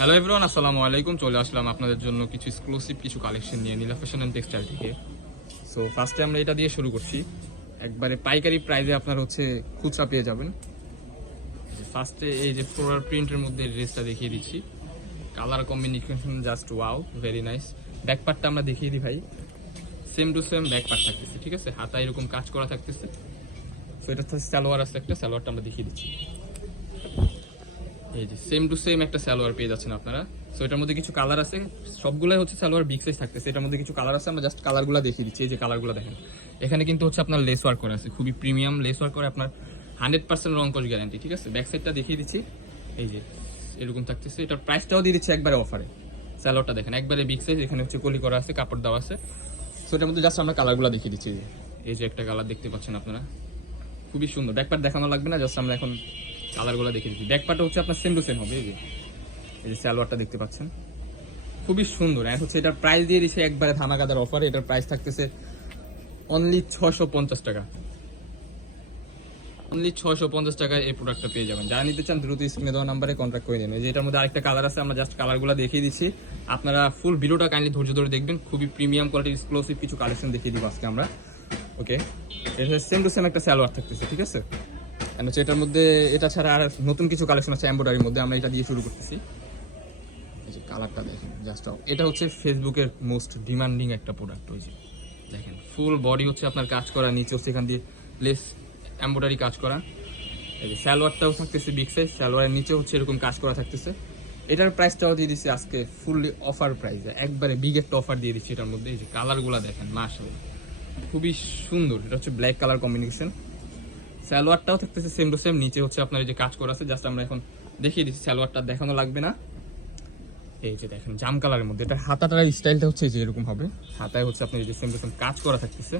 Hello everyone, আসসালামু আলাইকুম। চলে আসলাম আপনাদের জন্য কিছু এক্সক্লুসিভ কিছু কালেকশন নিয়ে নীলা ফ্যাশন অ্যান্ড টেক্সটাইল থেকে। সো ফার্স্টে আমরা এটা দিয়ে শুরু করছি। একবারে পাইকারি প্রাইসে আপনার হচ্ছে খুচরা পেয়ে যাবেন। ফার্স্টে এই যে ফ্লোরাল প্রিন্টের মধ্যে ড্রেসটা দেখিয়ে দিচ্ছি। Colour combination just wow, very nice. Back পার্টটা আমরা দেখিয়ে দিই ভাই। Same to same back part থাকতেছে, ঠিক আছে? হাতা এরকম কাজ করা থাকতেছে। সো এটা সালোয়ার আছে, একটা সালোয়ারটা আমরা দেখিয়ে দিচ্ছি। এই যে সেম টু সেম একটা সালোয়ার পেয়ে যাচ্ছেন আপনারা। সো এটার মধ্যে কিছু কালার আছে, সবগুলাই হচ্ছে সালোয়ার বিগ সাইজ থাকতেছে। এটার মধ্যে কিছু কালার আছে, আমরা জাস্ট কালারগুলো দেখিয়ে দিচ্ছি। এই যে কালারগুলো দেখেন, এখানে কিন্তু হচ্ছে আপনার লেস ওয়ার্ক করা আছে, খুবই প্রিমিয়াম লেস ওয়ার্ক করে, আপনার 100% রং কস গ্যারান্টি, ঠিক আছে? ব্যাক সাইডটা দেখিয়ে দিচ্ছি। এই যে এরকম থাকতেছে। এটার প্রাইসটাও দিয়ে দিচ্ছি একবারে অফারে। সালোয়ারটা দেখেন একবারে বিগ সাইজ, এখানে হচ্ছে কলি করা আছে, কাপড় দেওয়া আছে। সো এটার মধ্যে জাস্ট আমরা কালারগুলো দেখিয়ে দিচ্ছি। এই যে একটা কালার দেখতে পাচ্ছেন আপনারা, খুবই সুন্দর। ব্যাকপার্ট দেখানো লাগবে না, জাস্ট আমরা এখন কালারগুলো দেখে দিচ্ছি। ব্যাকপার্টটা হচ্ছে আপনার সেম টু সেম হবে। এই যে সালোয়ারটা দেখতে পাচ্ছেন, খুবই সুন্দর। আর হচ্ছে এটার প্রাইস দিয়ে দিচ্ছে একবারে ধামাকাদার অফার। এটার প্রাইস থাকতেছে অনলি 650 টাকা। অনলি 650 টাকায় এই প্রোডাক্টটা পেয়ে যাবেন। যারা নিতে চান দ্রুত স্ক্রিনে দেওয়া নাম্বারে কন্ট্যাক্ট করে নেবেন। যেটার মধ্যে আরেকটা কালার আছে, আমরা জাস্ট কালারগুলো দেখিয়ে দিচ্ছি। আপনারা ফুল ভিডিওটা কাইন্ডলি ধৈর্য ধরে দেখবেন। খুবই প্রিমিয়াম কোয়ালিটির এক্সক্লুসিভ কিছু কালেকশন দেখিয়ে দিব আজকে আমরা। ওকে, এটা সেম টু সেম একটা সালোয়ার থাকতেছে, ঠিক আছে? হচ্ছে এটার মধ্যে এটা ছাড়া আর নতুন কিছু কালেকশন আছে এমব্রয়ডারির মধ্যে, আমরা এটা দিয়ে শুরু করতেছি। এই যে কালারটা দেখেন জাস্ট, এটা হচ্ছে ফেসবুকের মোস্ট ডিমান্ডিং একটা প্রোডাক্ট। ওই যে দেখেন ফুল বডি হচ্ছে আপনার কাজ করা, নিচে হচ্ছে এখান দিয়ে লেস এমব্রয়ডারি কাজ করা। এই যে সালোয়ারটাও থাকতেছে বিগ সাইজ, সালোয়ারের নিচে হচ্ছে এরকম কাজ করা থাকতেছে। এটার প্রাইসটাও দিয়ে দিচ্ছি আজকে ফুললি অফার প্রাইসে, একবারে বিগ একটা অফার দিয়ে দিচ্ছি এটার মধ্যে। এই যে কালারগুলো দেখেন, মাশাআল্লাহ খুবই সুন্দর। এটা হচ্ছে ব্ল্যাক কালার কম্বিনেশন। সালোয়ারটাও থাকতেছে সেম টু সেম, নিচে হচ্ছে আপনার এই যে কাজ করা আছে। জাস্ট আমরা এখন দেখিয়ে দিচ্ছি, সালোয়ারটা দেখানো লাগবে না। এই যে দেখেন জাম কালারের মধ্যে, এটা হাতাটার স্টাইলটা হচ্ছে যে এরকম হবে। হাতায় হচ্ছে আপনার এই যে সেম টু সেম কাজ করা থাকতেছে।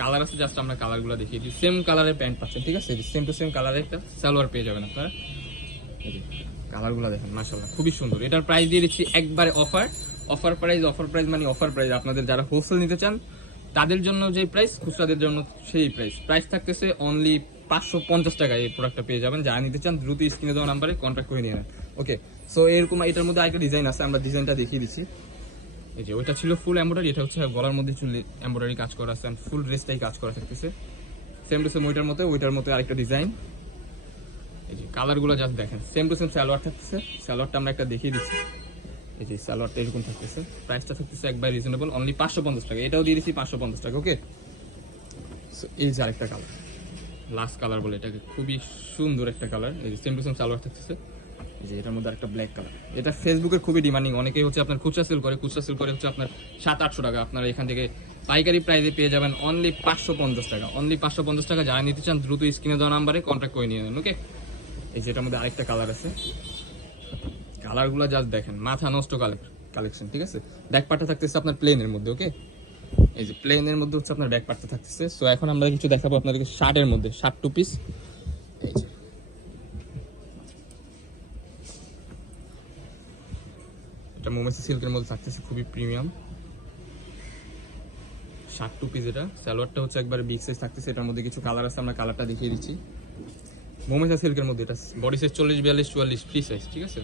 কালার আছে, জাস্ট আমরা কালারগুলো দেখিয়ে দিই। সেম কালারের প্যান্ট পাচ্ছেন, ঠিক আছে? সেম টু সেম কালারের একটা সালোয়ার পেয়ে যাবেন আপনারা। এই যে কালারগুলো দেখেন, মাশাআল্লাহ খুবই সুন্দর। এটার প্রাইস দিয়ে দিচ্ছি একবারে অফার। অফার প্রাইস মানে অফার প্রাইস। আপনাদের যারা হোলসেল নিতে চান তাদের জন্য যে প্রাইস, খুচরাদের জন্য সেই প্রাইস থাকতেছে অনলি 550 টাকায় এই প্রোডাক্টটা পেয়ে যাবেন। যারা নিতে চান দ্রুত স্ক্রিনে দেওয়া নাম্বারে কন্ট্যাক্ট করে নিয়ে নেন। ওকে, সো এরকম এটার মধ্যে আরেকটা ডিজাইন আছে, আমরা ডিজাইনটা দেখিয়ে দিচ্ছি। এই যে ওইটা ছিল ফুল এমব্রয়ডারি, এটা হচ্ছে গলার মধ্যে এমব্রয়ডারি কাজ করা আছে, ফুল ড্রেসটাই কাজ করা থাকতেছে সেম টু সেম ওইটার মতো আরেকটা ডিজাইন। এই যে কালারগুলো জাস্ট দেখেন, সেম টু সেম সালোয়ার থাকতেছে। সালোয়ারটা আমরা একটা দেখিয়ে দিচ্ছি। এই যে সালোয়ারটা এরকম থাকতেছে, প্রাইসটা থাকতেছে একবার রিজনেবল, অনলি 550 টাকা। এটাও দিয়ে দিচ্ছি 550 টাকা। ওকে, সো এই যে আরেকটা কালার, লাস্ট কালার বলে এটাকে, খুবই সুন্দর একটা কালার। এই যে সেম টু সেম সালোয়ার থাকতেছে। এই যে এটার মধ্যে একটা ব্ল্যাক কালার, এটা ফেসবুকের খুবই ডিমান্ডিং। অনেকেই হচ্ছে আপনার খুচরা সেল করে হচ্ছে আপনার 700-800 টাকা। আপনারা এখান থেকে পাইকারি প্রাইসে পেয়ে যাবেন অনলি 550 টাকা। অনলি 550 টাকা। যারা নিতে চান দ্রুত স্ক্রিনে দেওয়া নাম্বারে কন্ট্যাক্ট করে নিয়ে নেন। ওকে, এই যে এটার মধ্যে আরেকটা কালার আছে, কালারগুলো জাস্ট দেখেন, মাথা নষ্ট কালেকশন, ঠিক আছে? ব্যাক পার্টটা থাকতেছে আপনার প্লেনের মধ্যে। ওকে, এই যে প্লেনের মধ্যে হচ্ছে আপনার ব্যাক পার্টটা থাকতেছে। সো এখন আমরা কিছু দেখাবো আপনাদেরকে শার্টের মধ্যে, শার্ট টু পিস। এই যে এটা মোমেসি সিল্কের মধ্যে থাকতেছে, খুবই প্রিমিয়াম শার্ট টু পিস। এটা সালোয়ারটা হচ্ছে একবার বিগ সাইজ থাকতেছে। এটার মধ্যে কিছু কালার আছে, আমরা কালারটা দেখিয়ে দিচ্ছি। মোমেসা সিল্কের মধ্যে এটা বডি সাইজ 40, 42, 44 ফ্রি সাইজ, ঠিক আছে?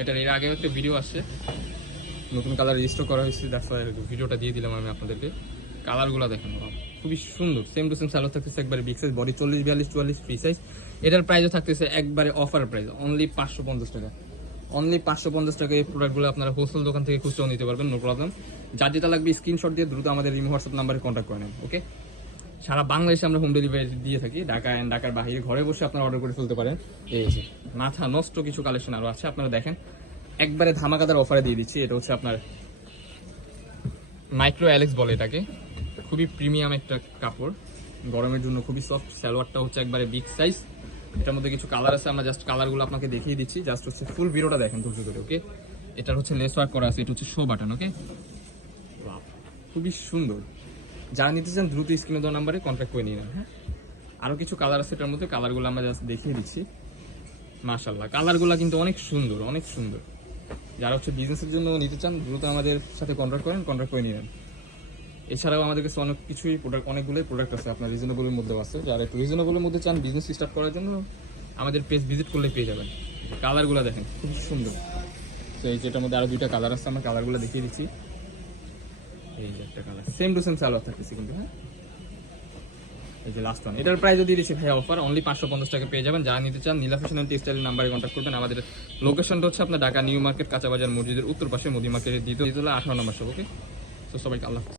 এটার এর আগে একটা ভিডিও আসছে, নতুন কালার রেজিস্টার করা হয়েছে, তারপর ভিডিওটা দিয়ে দিলাম আমি আপনাদেরকে। কালারগুলো দেখেন, খুবই সুন্দর। সেম টু সেম সালোয়ার থাকতেছে একবারে big size, body 40, 42, 44 free size. এটার প্রাইসও থাকতেছে একবারে অফার প্রাইস, অনলি 550 টাকা। অনলি 550 টাকা। এই প্রোডাক্টগুলো আপনারা হোলসেল দোকান থেকে খুচরাও নিতে পারবেন, নো প্রবলেম। যার যেটা লাগবে স্ক্রিনশট দিয়ে দ্রুত আমাদের ইমো হোয়াটসঅ্যাপ নাম্বারে কন্ট্যাক্ট করে নেন। ওকে, সারা বাংলাদেশে আমরা হোম ডেলিভারি দিয়ে থাকি, ঢাকা অ্যান্ড ঢাকার বাইরে ঘরে বসে আপনারা অর্ডার করে ফেলতে পারেন। এই যে মাথা নষ্ট কিছু কালেকশন আরও আছে, আপনারা দেখেন একবারে ধামাকাদার অফারে দিয়ে দিচ্ছি। এটা হচ্ছে আপনার মাইক্রো অ্যালেক্স বলে এটাকে, খুবই প্রিমিয়াম একটা কাপড়, গরমের জন্য খুবই সফট। সালোয়ারটা হচ্ছে একবারে বিগ সাইজ। এটার মধ্যে কিছু কালার আছে, আমরা জাস্ট কালারগুলো আপনাকে দেখিয়ে দিচ্ছি। জাস্ট হচ্ছে ফুল ভিডিওটা দেখেন ধৈর্য ধরে। ওকে, এটার হচ্ছে লেস ওয়ার্ক করা আছে, এটা হচ্ছে শো বাটন। ওকে, খুবই সুন্দর। যারা নিতে চান দ্রুত স্ক্রিনে দেওয়া নাম্বারে কন্ট্যাক্ট করে নিয়ে নেন। হ্যাঁ, আরও কিছু কালার আছে এটার মধ্যে, কালারগুলো আমরা জাস্ট দেখিয়ে দিচ্ছি। মাশাআল্লাহ কালারগুলো কিন্তু অনেক সুন্দর, অনেক সুন্দর। যারা হচ্ছে বিজনেসের জন্য নিতে চান দ্রুত আমাদের সাথে কন্ট্যাক্ট করে নিয়ে নেন। এছাড়াও আমাদের কাছে অনেক কিছুই প্রোডাক্ট, অনেকগুলোই প্রোডাক্ট আছে আপনার রিজনেবলের মধ্যেও আছে। যারা একটু রিজনেবলের মধ্যে চান বিজনেস স্টার্ট করার জন্য আমাদের পেজ ভিজিট করলে পেয়ে যাবেন। কালারগুলো দেখেন খুব সুন্দর। তো এই যেটার মধ্যে আরো দুইটা কালার আছে, আমরা কালারগুলো দেখিয়ে দিচ্ছি। এই যে একটা colour same to same salwar থাকতেছে কিন্তু, হ্যাঁ এই যে লাস্ট ওয়ান, এটার প্রাইসও দিয়ে দিচ্ছি ভাই অফার, অনলি 550 টাকা পেয়ে যাবেন। যারা নিতে চান নীলা ফ্যাশন এন্ড টেক্সটাইল নাম্বারে কন্ট্যাক্ট করবেন। আমাদের লোকেশনটা হচ্ছে আপনার ঢাকা নিউ মার্কেট কাঁচা বাজার মসজিদের উত্তর পাশে, মোদি মার্কেটের দ্বিতীয় 18 নম্বর শপ। ওকে, তো সবাইকে আল্লাহ হাফেজ।